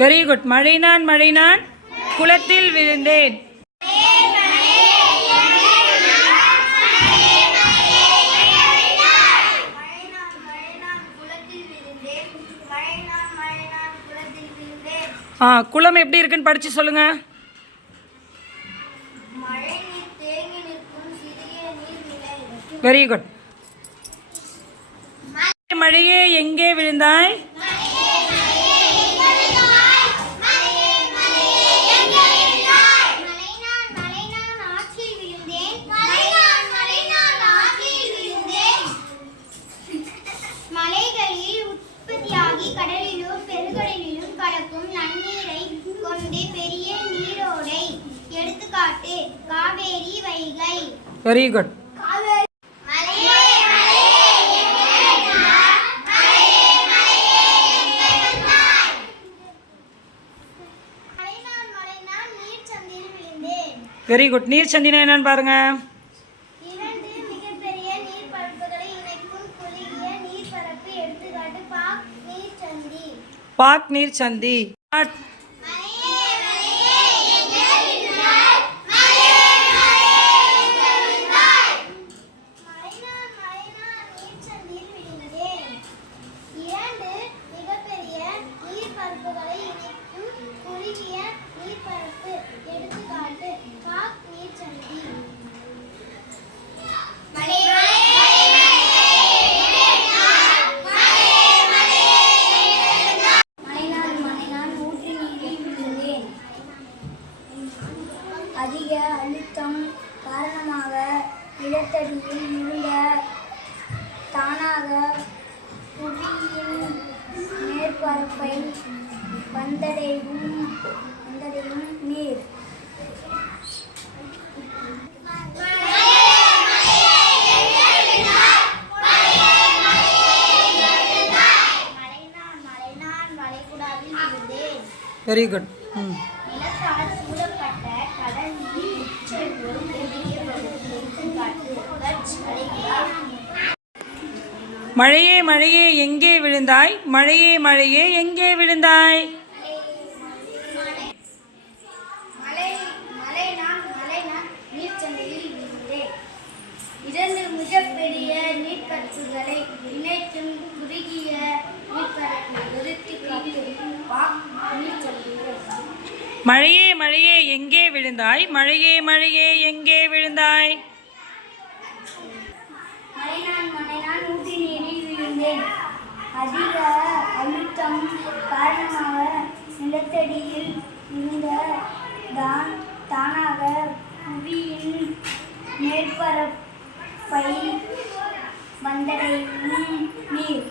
Very good. மழை நான் குளத்தில் விழுந்தேன். குளம் எப்படி இருக்குன்னு படிச்சு சொல்லுங்க. Very good. மழையே எங்கே விழுந்தாய்? மலைகளில் உற்பத்தியாகி கடலிலும் பெருங்கடலிலும் கலக்கும் நன்னீரை கொண்டு பெரிய நீரோடை. எடுத்துக்காட்டு Kaveri, Vaigai. Very good. Very good. நீர் சந்தினா என்னன்னு பாருங்க. இரண்டு மிகப்பெரிய நீர்ப்பரப்புகளை இணைக்கும் குறுகிய நீர்ப்பரப்பு. எடுத்துக்காட்டு பாக் நீர் சந்தி. பாக் நீர் சந்தி. அதிக அழுத்தம் காரணமாக நிலத்தடியில் இருந்த தானாக புவியின் மேற்பரப்பை வந்தடையும் நீர். Very good. மழையே மழையே எங்கே விழுந்தாய்? மழையே மழையே எங்கே விழுந்தாய்? இரண்டு மிகப்பெரிய நீர்ப்பரப்புகளை இணைக்கும் குறுகிய நீர்ப்பரப்பு. மழையே மழையே எங்கே விழுந்தாய்? மழையே மழையே எங்கே விழுந்தாய்? மழைநாள் ஊட்டி நீரில் விழுந்தேன். அதிக அழுத்தம் காரணமாக நிலத்தடியில் இருந்த தானாக புவியின் மேற்பரப்பை வந்தடையும் நீர்.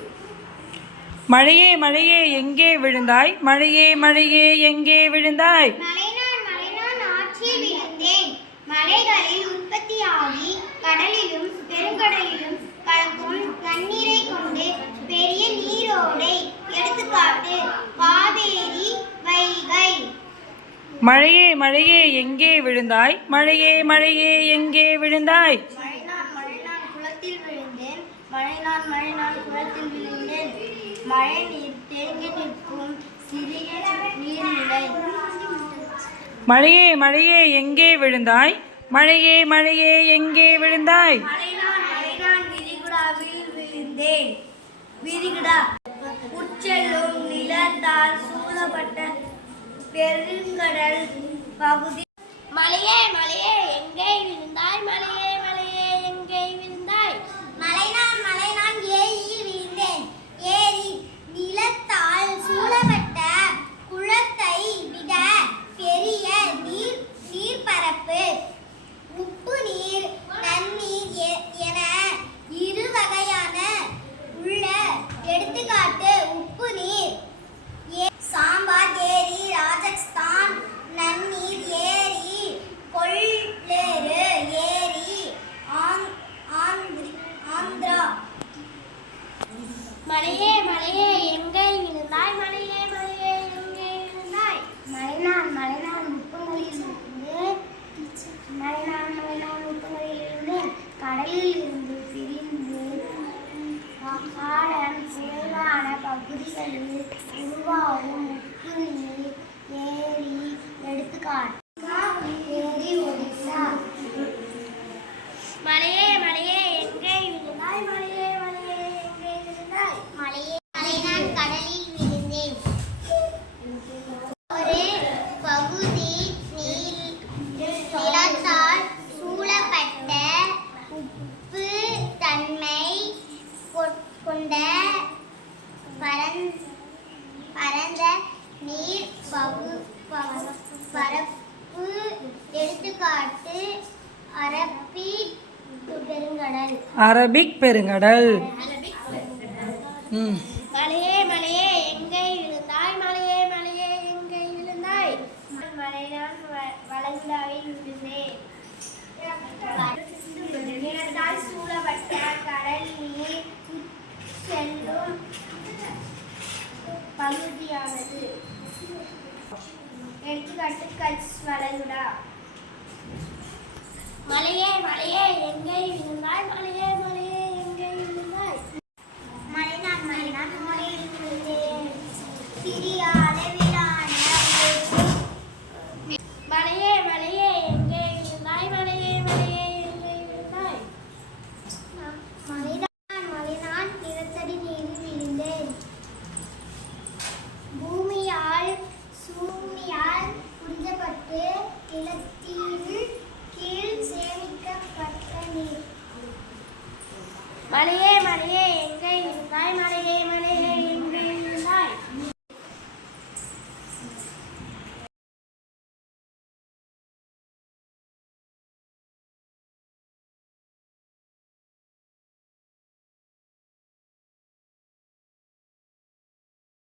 மழையே மழையே எங்கே விழுந்தாய்? மழையே மழையே எங்கே விழுந்தாய்? மழைநாள் ஆற்றில் விழுந்தேன். மலைகளில் உற்பத்தியாகி கடலிலும் பெருங்கடலிலும் கலக்கும் நன்னீரை கொண்டு பெரிய நீரோடை. எடுத்துக்காட்டு காவேரி, வைகை. மழையே மழையே எங்கே விழுந்தாய்? மழையே மழையே எங்கே விழுந்தாய்? மழைநாள் குளத்தில் விழுந்தேன். மழைநாள் குளத்தில் விழுந்தேன். மழை நீர் தேங்கி நிற்கும் சிறிய நீர்நிலை. மழையே மழையே எங்கே விழுந்தாய்? மழையே மழையே எங்கே விழுந்தாய்? மழைநாள் விரிகுடாவில் விழுந்தேன். விரிகுடா உட்செல்லும் நிலத்தால் சூழப்பட்ட பெருங்கடல் பகுதி. மலையே மலையே எங்கே விழுந்தாய்? மலையே மலையே எங்கே விழுந்தாய்? மலைநாள் ஏரியில் விழுந்தேன். ஏரி நிலத்தால் சூழப்பட்ட குளத்தை விட பெரிய நீர்ப்பரப்பு. உப்பு நீர், நன்னீர் என இரு வகையான உள்ள. எடுத்துக்காட்டு உப்பு நீர். சாம்பார் ஏரி, ராஜஸ்தான். நன்னீர் ஏரி, கொள்ளேறு ஏரி, ஆந்திரா. மலையே மலையே எங்கே விழுந்தாய்? மலையே மலையே எங்கே விழுந்தாய்? மலைநாள் உப்புகளிலிருந்து கடலில் இருந்து பிரிந்து ஆழம் குறைவான பகுதிகளில் உருவாகும் உப்பு நீர் ஏரி எடுத்துக்காட்டு ஏரி ஒடிசா. மலையே மலையே எங்கே விழுந்தாய் மலையே மலையே எங்கே விழுந்தாய் மலையே மலை நான் கடலில் விழுந்தேன். ஒரு பகுதி நிலத்தால் சூழப்பட்ட உப்பு தன்மை கொண்ட பரந்த நீர் பரப்பு எடுத்துக்காட்டு அரபிக் பெருங்கடல். அரபிக் பெருங்கடல். மலையே மலையே எங்கே விழுந்தாய் மலையே மலையே எங்கே விழுந்தாய் மலை நான் வளைகுடாவில் விழுந்தேன். நிலத்தால் சூழப்பட்ட கடல் நீர் செல்லும் பகுதியானது. எடுத்துக்காட்டு கட்ச் வளைகுடா. மலையே மலையே எங்கே விழுந்தாய் மலையே மலையே